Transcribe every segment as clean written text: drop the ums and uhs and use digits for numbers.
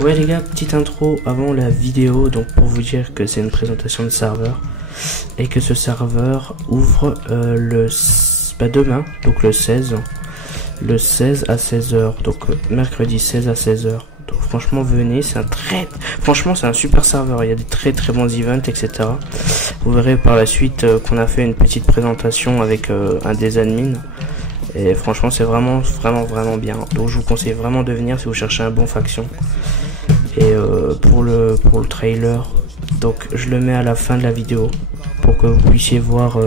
Ouais les gars, petite intro avant la vidéo, donc pour vous dire que c'est une présentation de serveur et que ce serveur ouvre demain, donc le 16 à 16h, donc mercredi 16 à 16h. Donc franchement venez, c'est un super serveur, il y a des très bons events, etc. Vous verrez par la suite qu'on a fait une petite présentation avec un des admins. Et franchement c'est vraiment bien. Donc je vous conseille vraiment de venir si vous cherchez un bon faction. Et pour le trailer, donc je le mets à la fin de la vidéo pour que vous puissiez voir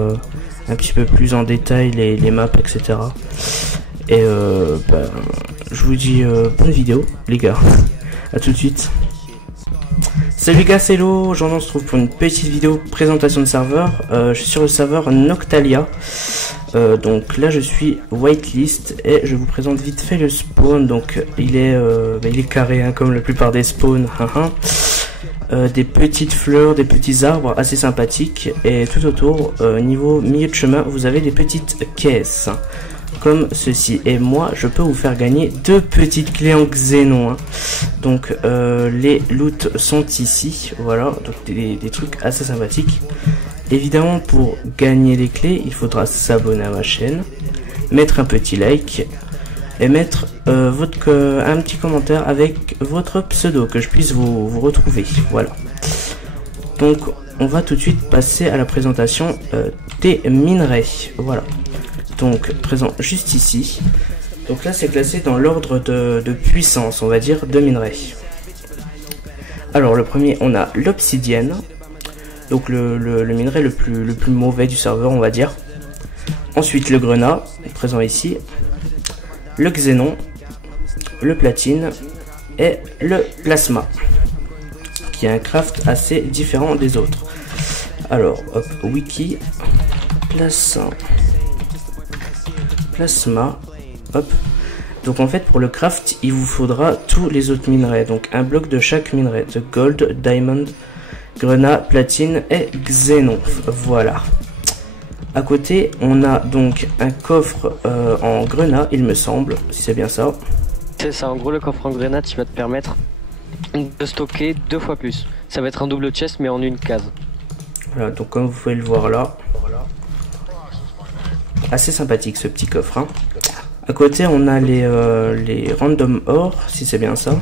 un petit peu plus en détail les maps, etc. Et je vous dis bonne vidéo les gars. À tout de suite. Salut les gars, c'est Lo. Aujourd'hui on se trouve pour une petite vidéo présentation de serveur. Je suis sur le serveur Noctalia. Donc là je suis whitelist et je vous présente vite fait le spawn. Donc il est carré hein, comme la plupart des spawns. Des petites fleurs, des petits arbres assez sympathiques. Et tout autour, niveau milieu de chemin, vous avez des petites caisses comme ceci, et moi je peux vous faire gagner deux petites clés en xénon hein. Donc les loots sont ici, voilà, donc des trucs assez sympathiques. Évidemment pour gagner les clés il faudra s'abonner à ma chaîne, mettre un petit like et mettre un petit commentaire avec votre pseudo que je puisse vous retrouver, voilà. Donc on va tout de suite passer à la présentation des minerais, voilà. Donc présent juste ici. Donc là c'est classé dans l'ordre de puissance, on va dire, de minerais. Alors le premier on a l'obsidienne. Donc le minerai le plus mauvais du serveur, on va dire. Ensuite le grenat, présent ici. Le xénon, le platine et le plasma, qui est un craft assez différent des autres. Alors hop, wiki, plasma, hop. Donc en fait pour le craft il vous faudra tous les autres minerais, donc un bloc de chaque minerai, de gold, diamond, grenat, platine et xénon, voilà. À côté on a donc un coffre en grenat, il me semble, si c'est bien ça. C'est ça, en gros le coffre en grenat qui va te permettre de stocker 2 fois plus. Ça va être un double chest mais en une case. Voilà, donc comme vous pouvez le voir là, assez sympathique ce petit coffre hein. À côté on a les random ore, si c'est bien ça.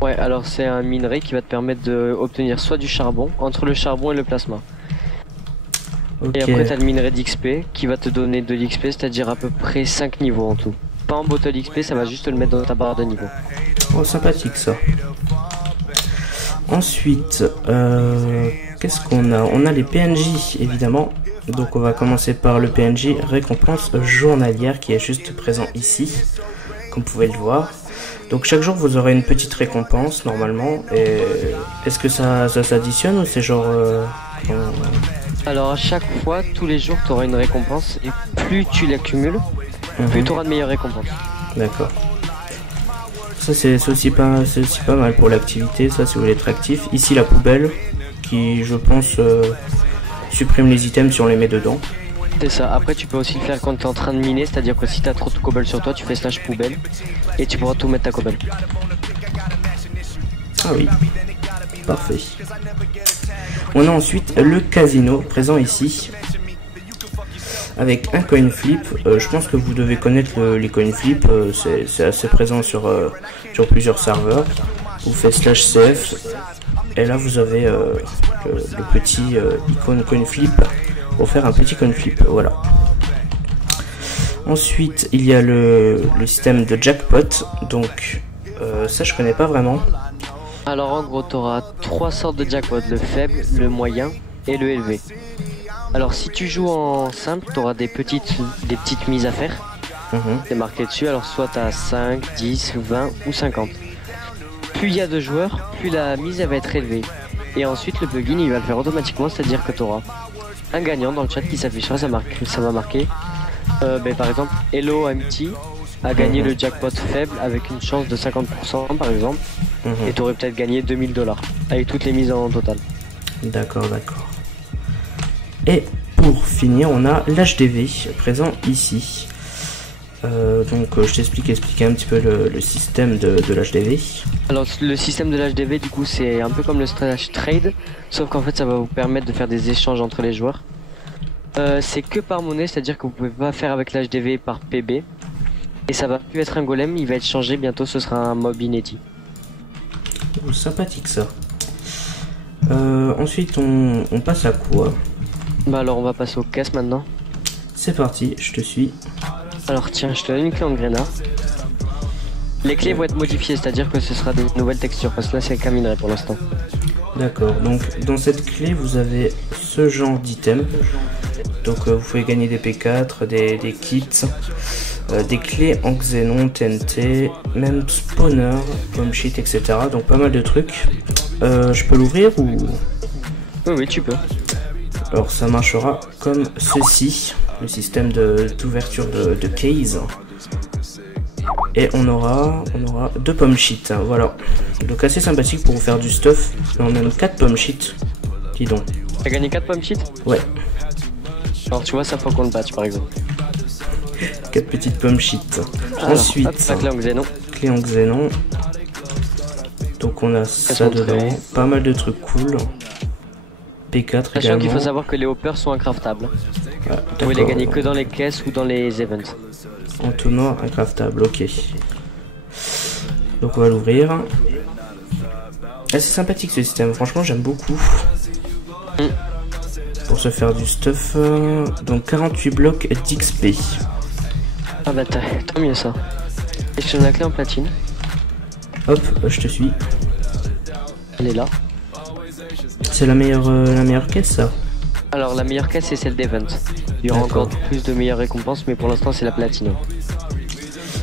Ouais, alors c'est un minerai qui va te permettre d'obtenir soit du charbon, entre le charbon et le plasma. Okay. Et après tu as le minerai d'XP qui va te donner de l'XP, c'est-à-dire à peu près 5 niveaux en tout. Pas en bottle XP, ça va juste te le mettre dans ta barre de niveau. Oh sympathique ça. Ensuite qu'est-ce qu'on a? On a les PNJ évidemment. Donc on va commencer par le PNJ récompense journalière qui est juste présent ici, comme vous pouvez le voir. Donc chaque jour vous aurez une petite récompense normalement. Et est-ce que ça s'additionne ou c'est genre Alors à chaque fois, tous les jours tu auras une récompense et plus tu l'accumules, plus tu auras de meilleures récompenses. D'accord. Ça c'est aussi pas mal pour l'activité, ça si vous voulez être actif. Ici la poubelle qui je pense supprime les items si on les met dedans. C'est ça, après tu peux aussi le faire quand tu es en train de miner, c'est-à-dire que si tu as trop de cobble sur toi, tu fais slash poubelle et tu pourras tout mettre ta cobble. Ah oui, parfait. On a ensuite le casino présent ici avec un coin flip. Je pense que vous devez connaître les coin flip, c'est assez présent sur plusieurs serveurs. Vous faites slash CF et là vous avez le petit icône coin flip pour faire un petit coin flip, voilà. Ensuite il y a le système de jackpot, donc ça je connais pas vraiment. Alors en gros tu auras 3 sortes de jackpot, le faible, le moyen et le élevé. Alors si tu joues en simple tu auras des petites mises à faire. C'est marqué dessus, alors soit tu as 5, 10, 20 ou 50. Plus il y a de joueurs, plus la mise elle va être élevée. Et ensuite le plugin il va le faire automatiquement, c'est-à-dire que tu auras un gagnant dans le chat qui s'affichera, ça va marquer par exemple Hello MT a gagné le jackpot faible avec une chance de 50% par exemple, et tu aurais peut-être gagné 2000 $ avec toutes les mises en total. D'accord. Et pour finir on a l'HDV présent ici. Donc je expliquer un petit peu le système de l'HDV. Alors le système de l'HDV du coup c'est un peu comme le slash trade, sauf qu'en fait ça va vous permettre de faire des échanges entre les joueurs. C'est que par monnaie, c'est-à-dire que vous pouvez pas faire avec l'HDV par PB. Et ça va plus être un golem, il va être changé bientôt, ce sera un mob inédit. Oh, sympathique ça. Ensuite on passe à quoi? Bah alors on va passer aux caisses maintenant. C'est parti, je te suis. Alors tiens, je te donne une clé en grenat. Les clés vont être modifiées, c'est-à-dire que ce sera des nouvelles textures, parce que là c'est qu'un minerai pour l'instant. D'accord, donc dans cette clé vous avez ce genre d'item. Donc vous pouvez gagner des P4, des kits, des clés en xénon, TNT, même spawner, bomb sheet, etc. Donc pas mal de trucs. Je peux l'ouvrir ou... Oui, tu peux. Alors ça marchera comme ceci, le système d'ouverture de case. Et on aura 2 pommes sheets, hein, voilà. Donc assez sympathique pour vous faire du stuff. Et on a même 4 pommes sheets. Dis donc. T'as gagné 4 pommes sheets? Ouais. Alors tu vois, ça faut qu'on le batte par exemple. 4 petites pommes sheets. Alors, ensuite, hop, la clé en xénon. Clé en xénon. Donc on a ça dedans. Pas mal de trucs cool. P4 Sachant également. qu'il faut savoir que les hoppers sont incraftables. Ah, vous pouvez les gagner que dans les caisses ou dans les events. Entonnoir incraftable, ok. Donc on va l'ouvrir. C'est sympathique ce système, franchement j'aime beaucoup. Pour se faire du stuff. Donc 48 blocs d'XP. Ah bah tant mieux ça. Et je te donne la clé en platine. Hop, je te suis. Elle est là. C'est la meilleure caisse ça. Alors la meilleure caisse c'est celle d'event. Il y aura encore plus de meilleures récompenses, mais pour l'instant c'est la platine.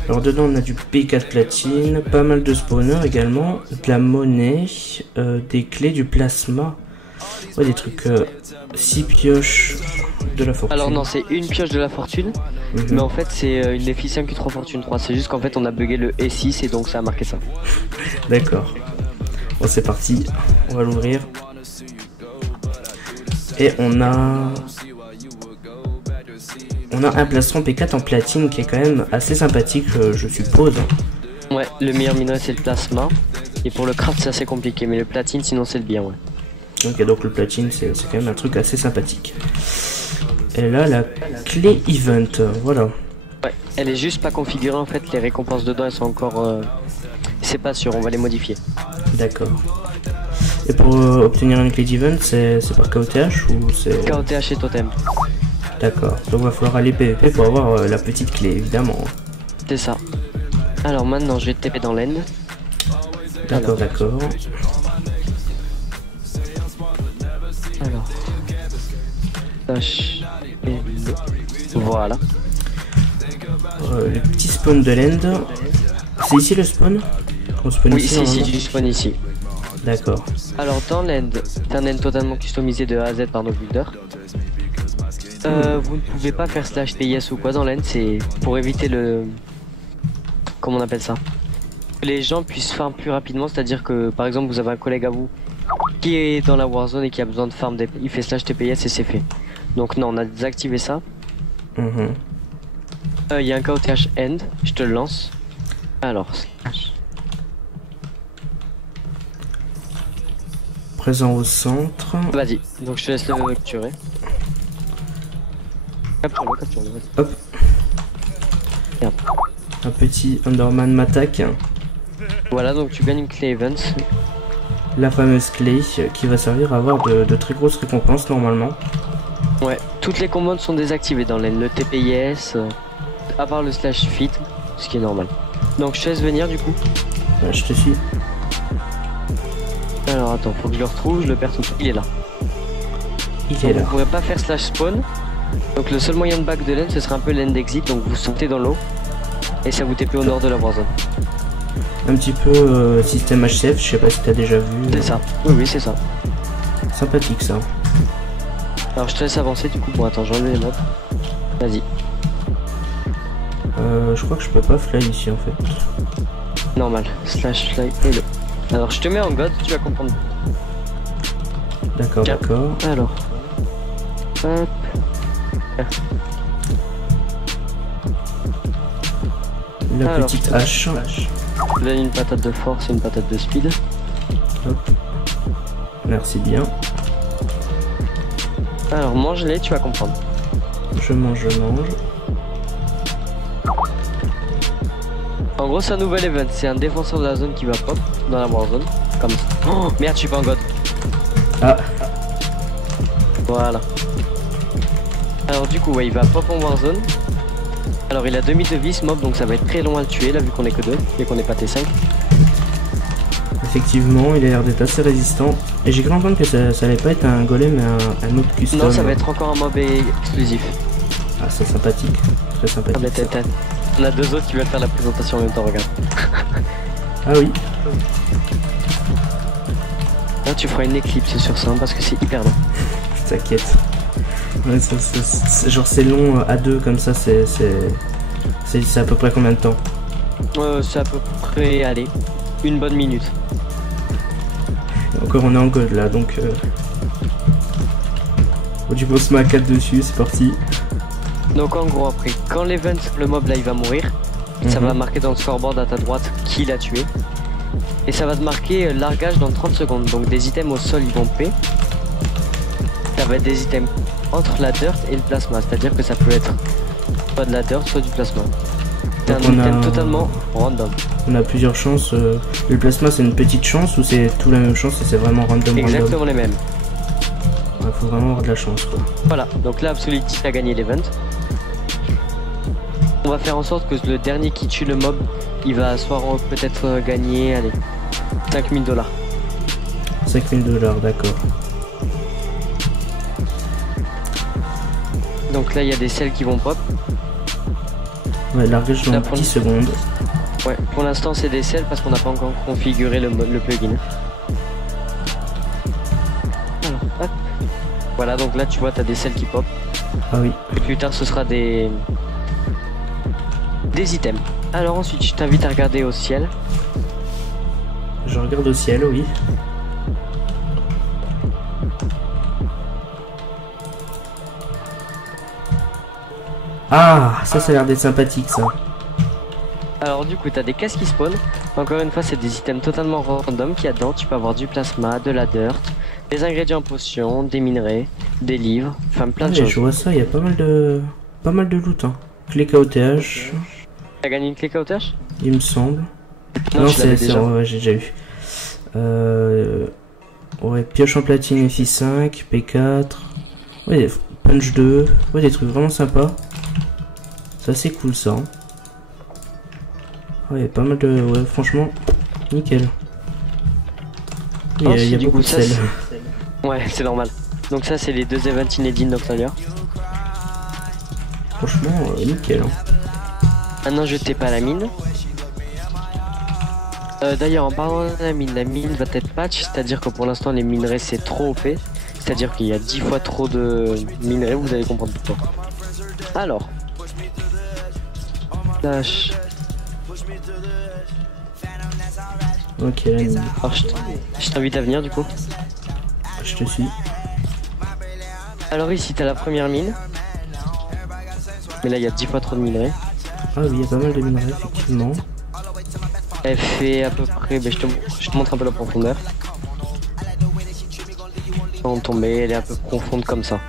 Alors dedans on a du P4 platine, pas mal de spawners également, de la monnaie, des clés, du plasma, ouais, des trucs 6 pioches de la fortune. Alors non, c'est une pioche de la fortune, mais en fait c'est une efficient Q3 fortune 3, c'est juste qu'en fait on a bugué le E6 et donc ça a marqué ça. D'accord. Bon c'est parti, on va l'ouvrir. Et on a un plastron P4 en platine qui est quand même assez sympathique, je suppose. Ouais, le meilleur minerai c'est le plasma. Et pour le craft c'est assez compliqué, mais le platine sinon c'est le bien, ouais. Ok, donc le platine c'est quand même un truc assez sympathique. Et là la clé event, voilà. Ouais, elle est juste pas configurée en fait, les récompenses dedans elles sont encore... C'est pas sûr, on va les modifier. D'accord. Et pour obtenir une clé d'event, c'est par KOTH ou c'est... KOTH et totem. D'accord, donc il va falloir aller PVP pour avoir la petite clé, évidemment. C'est ça. Alors maintenant, je vais te TP dans l'end. D'accord, d'accord. Alors... Tâche... Voilà. Le petit spawn de l'end. C'est ici le spawn? On spawn oui, ici, c'est ici, du spawn ici. D'accord. Alors dans l'end, c'est un end totalement customisé de A à Z par nos builders. Vous ne pouvez pas faire slash TIS ou quoi dans l'end, c'est pour éviter le... Comment on appelle ça? Que les gens puissent farm plus rapidement, c'est-à-dire que par exemple vous avez un collègue à vous qui est dans la warzone et qui a besoin de farm, il fait slash TPS et c'est fait. Donc non, on a désactivé ça. Il y a un KOTH end, je te le lance. Alors, slash. Présent au centre. Vas-y, donc je te laisse le capturer. Capture-le, capture-le. Hop. Merde. Un petit Underman m'attaque. Voilà, donc tu gagnes une clé event. La fameuse clé qui va servir à avoir de très grosses récompenses normalement. Ouais, toutes les commandes sont désactivées dans le TPIS, à part le slash feed, ce qui est normal. Donc je te laisse venir du coup. Ouais, je te suis. Alors attends, faut que je le retrouve, je le perds tout. Il est là. Il est là. Vous pourrez pas faire slash spawn. Donc le seul moyen de back de l'end ce serait un peu l'end exit, donc vous sautez dans l'eau et ça vous TP au nord de la warzone. Un petit peu système HCF, je sais pas si t'as déjà vu. C'est ça. Oui, oui, c'est ça. Sympathique ça. Alors je te laisse avancer du coup. Bon attends, j'enlève les mobs. Vas-y. Je crois que je peux pas fly ici en fait. Normal. Slash fly et le. Alors je te mets en god, tu vas comprendre. D'accord, d'accord. Alors. Hop. La petite hache. Là une patate de force et une patate de speed. Hop. Merci bien. Alors mange-les, tu vas comprendre. Je mange. En gros c'est un nouvel event, c'est un défenseur de la zone qui va pop dans la warzone. Comme ça. Oh merde, je suis pas en god. Ah. Voilà. Alors du coup ouais, il va pop en warzone. Alors il a 2000 de vie ce mob, donc ça va être très long à le tuer là vu qu'on est que 2 et qu'on est pas T5. Effectivement, il a l'air d'être assez résistant. Et j'ai cru entendre que ça allait pas être un golem mais un mob custom. Non, ça va être encore un mob exclusif. Ah, c'est sympathique. Très sympathique. Ah, mais on a 2 autres qui veulent faire la présentation en même temps, regarde. Ah oui. Là tu feras une éclipse sur ça parce que c'est hyper long. T'inquiète. Ouais, genre c'est long à 2 comme ça, c'est à peu près combien de temps? C'est à peu près, allez, une bonne minute. Encore on est en god là donc du boss à 4 dessus, c'est parti. Donc en gros après, quand l'event, le mob là il va mourir, ça va marquer dans le scoreboard à ta droite qui l'a tué. Et ça va te marquer largage dans 30 secondes, donc des items au sol ils vont P. Ça va être des items entre la dirt et le plasma, c'est-à-dire que ça peut être soit de la dirt, soit du plasma. C'est un item totalement random. On a plusieurs chances. Le plasma c'est une petite chance ou c'est tout la même chance et c'est vraiment random? Exactement les mêmes. Ouais, faut vraiment avoir de la chance quoi. Voilà, donc là Absolute a gagné l'event. On va faire en sorte que le dernier qui tue le mob, il va soit peut-être gagner, allez, 5000 $. 5000 $, d'accord. Donc là il y a des selles qui vont pop. Ouais, largage dans 10 secondes. Ouais, pour l'instant c'est des selles parce qu'on n'a pas encore configuré le plugin. Alors, hop. Voilà, donc là tu vois t'as des selles qui pop. Ah oui. Et plus tard ce sera des items. Alors ensuite je t'invite à regarder au ciel. Je regarde au ciel, oui. Ah, ça a l'air d'être sympathique ça. Alors du coup t'as des caisses qui spawnent. Encore une fois c'est des items totalement random qu'il y a dedans. Tu peux avoir du plasma, de la dirt, des ingrédients potions, des minerais, des livres, enfin plein de choses. Je vois ça, il y a pas mal de loot hein. Clé KOTH. T'as gagné une clé KOTH? Il me semble. Non c'est ouais, j'ai déjà eu. Ouais, pioche en platine FI5, P4. Ouais, punch 2. Ouais, des trucs vraiment sympas. Ça c'est cool ça. Hein. Ouais, pas mal de... Ouais, franchement, nickel. Il y a beaucoup de sel. Ouais, c'est normal. Donc ça c'est les 2 events inédits de Noctalia. Franchement, nickel. Hein. Maintenant je t'ai pas la mine. D'ailleurs en parlant de la mine va être patch, c'est-à-dire que pour l'instant les minerais c'est trop OP. C'est-à-dire qu'il y a 10 fois trop de minerais, vous allez comprendre pourquoi. Alors... Flash. Ok, là, alors je t'invite à venir du coup. Je te suis. Alors ici t'as la première mine. Mais là il y a 10 fois trop de minerais. Ah oui, il y a pas mal de minerais effectivement. Elle fait à peu près, je te montre un peu la profondeur. Sans tomber, elle est un peu profonde comme ça.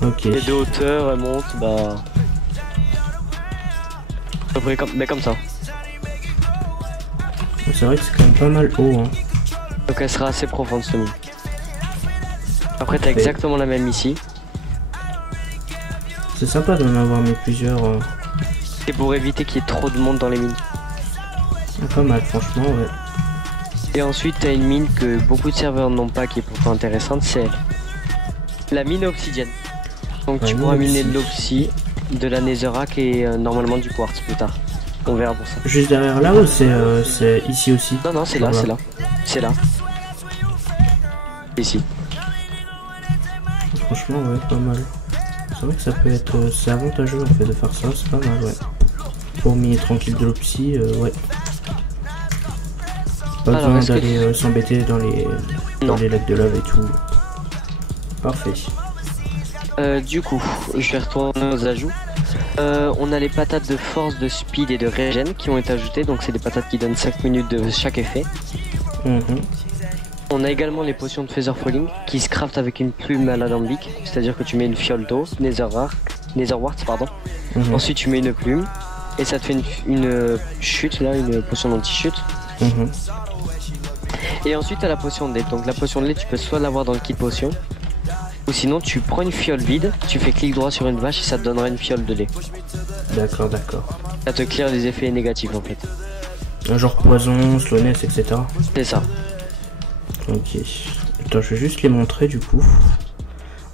Ok. Et de hauteur elle monte, bah... à peu près comme ça. C'est vrai que c'est quand même pas mal haut hein. Donc elle sera assez profonde cette mine. Après t'as exactement la même ici. C'est sympa d'en avoir mis plusieurs. Et pour éviter qu'il y ait trop de monde dans les mines. Pas mal franchement ouais. Et ensuite t'as une mine que beaucoup de serveurs n'ont pas qui est pourtant intéressante, c'est la mine obsidienne. Donc tu pourras miner de l'obsi, de la netherrack et normalement du quartz plus tard. On verra pour ça. Juste derrière là ou c'est ici aussi? Non non c'est là, c'est là. C'est là. Ici. Franchement ouais pas mal. C'est vrai que ça peut être... c'est avantageux en fait de faire ça, c'est pas mal ouais. Pour miner tranquille de l'opsi, ouais. Pas besoin d'aller s'embêter dans les lacs de lave et tout. Parfait. Du coup, je vais retourner aux ajouts. On a les patates de force, de speed et de régène qui ont été ajoutées, donc c'est des patates qui donnent 5 minutes de chaque effet. On a également les potions de Feather Falling qui se craftent avec une plume à l'alambic, c'est-à-dire que tu mets une fiole d'eau, Netherwart, pardon. Ensuite tu mets une plume et ça te fait une chute là, une potion d'anti-chute. Et ensuite tu as la potion de lait, donc la potion de lait tu peux soit l'avoir dans le kit potion, ou sinon tu prends une fiole vide, tu fais clic droit sur une vache et ça te donnera une fiole de lait. D'accord. Ça te clear les effets négatifs en fait. Un genre poison, slowness, etc. C'est ça. Ok. Attends, je vais juste les montrer du coup.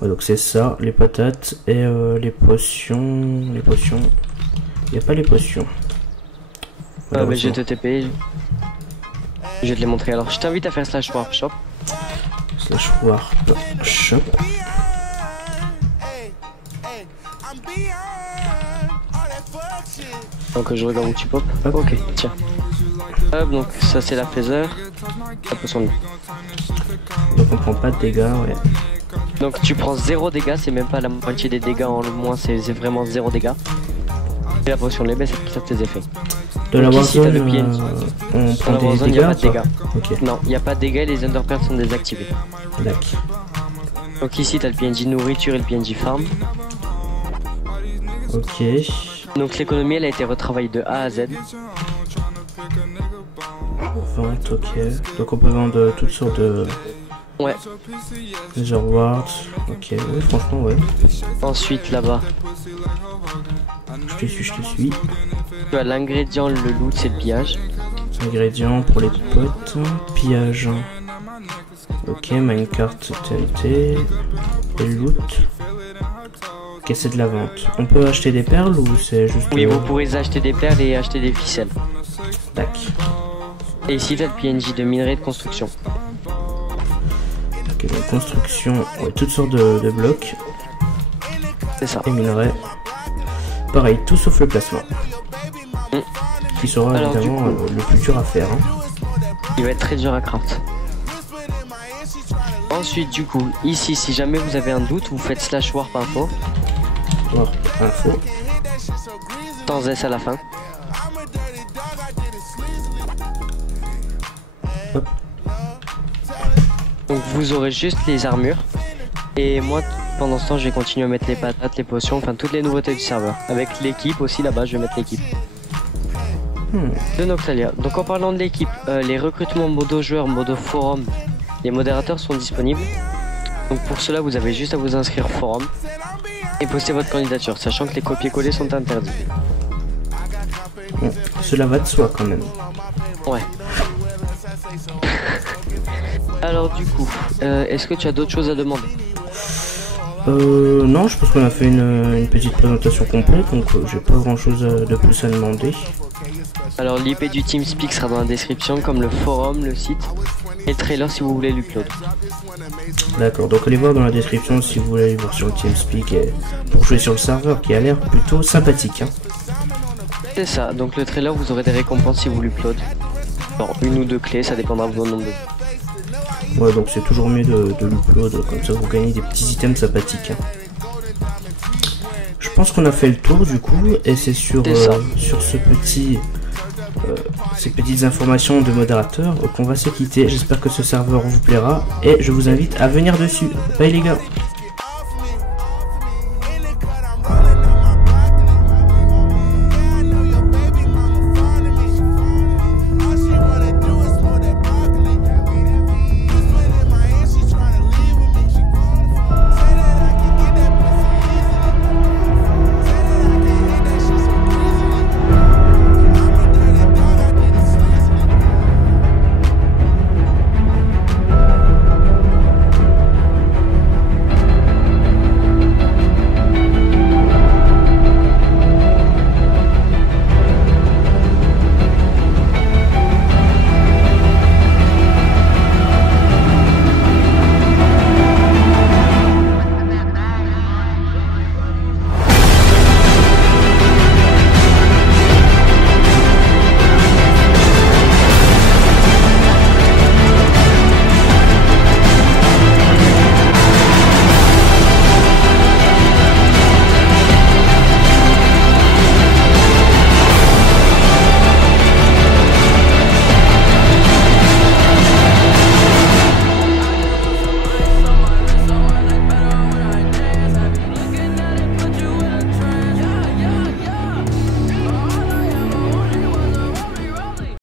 Ouais, donc c'est ça, les patates et les potions. Il n'y a pas les potions. Ah mais je vais te TP. Je vais te les montrer. Alors je t'invite à faire slash warp shop. Slash warp shop. Donc je regarde où tu pop. Hop. Ok, tiens. Hop, donc ça c'est la Feather. La potion de lait. Donc on prend pas de dégâts, ouais. Donc tu prends 0 dégâts, c'est même pas la moitié des dégâts en le moins, c'est vraiment 0 dégâts. Et la potion de lait, c'est qui tes effets. De la Warzone, on prend des dégâts, y a pas de dégâts. Okay. Non, il n'y a pas de dégâts et les underperts sont désactivés. D'accord. Donc ici t'as le PNJ nourriture et le PNJ farm. Ok. Donc l'économie elle a été retravaillée de A à Z. Vente, ok. Donc on peut vendre toutes sortes de... Ouais. Les rewards, ok, ouais, franchement, ouais. Ensuite là-bas. Je te suis. Tu as l'ingrédient, le loot, c'est le pillage. Ingrédients pour les potes, pillage. Ok, minecart TNT. Et loot. Ok, c'est de la vente. On peut acheter des perles ou c'est juste... Oui, vous pourrez acheter des perles et acheter des ficelles. Tac. Et ici, tu as le PNJ de minerai de construction. Ok, donc construction, ouais, toutes sortes de blocs. C'est ça. Et minerais. Pareil, tout sauf le placement. Qui sera alors, évidemment le plus dur à faire. Hein. Il va être très dur à craft. Ensuite, du coup, ici, si jamais vous avez un doute, vous faites slash warp info. Warp info. Sans S à la fin. Hop. Donc vous aurez juste les armures. Et moi, pendant ce temps, je vais continuer à mettre les patates, les potions, enfin toutes les nouveautés du serveur. Avec l'équipe aussi, là-bas, je vais mettre l'équipe. De Noctalia. Donc en parlant de l'équipe, les recrutements modo joueurs, modo forum, les modérateurs sont disponibles. Donc pour cela, vous avez juste à vous inscrire au forum et poster votre candidature, sachant que les copier-coller sont interdits. Cela va de soi quand même. Ouais. Alors du coup, est-ce que tu as d'autres choses à demander? Non, je pense qu'on a fait une petite présentation complète, donc j'ai pas grand chose de plus à demander. Alors l'IP du TeamSpeak sera dans la description, comme le forum, le site et le trailer si vous voulez l'upload. D'accord, donc allez voir dans la description si vous voulez aller voir sur le TeamSpeak et pour jouer sur le serveur qui a l'air plutôt sympathique. Hein. C'est ça, donc le trailer vous aurez des récompenses si vous l'upload. Alors une ou deux clés, ça dépendra de vos nombres. Ouais, donc c'est toujours mieux de l'upload, comme ça vous gagnez des petits items sympathiques. Hein. Je pense qu'on a fait le tour du coup, et c'est sur ce petit... ces petites informations de modérateur qu'on va se quitter. J'espère que ce serveur vous plaira et je vous invite à venir dessus. Bye les gars.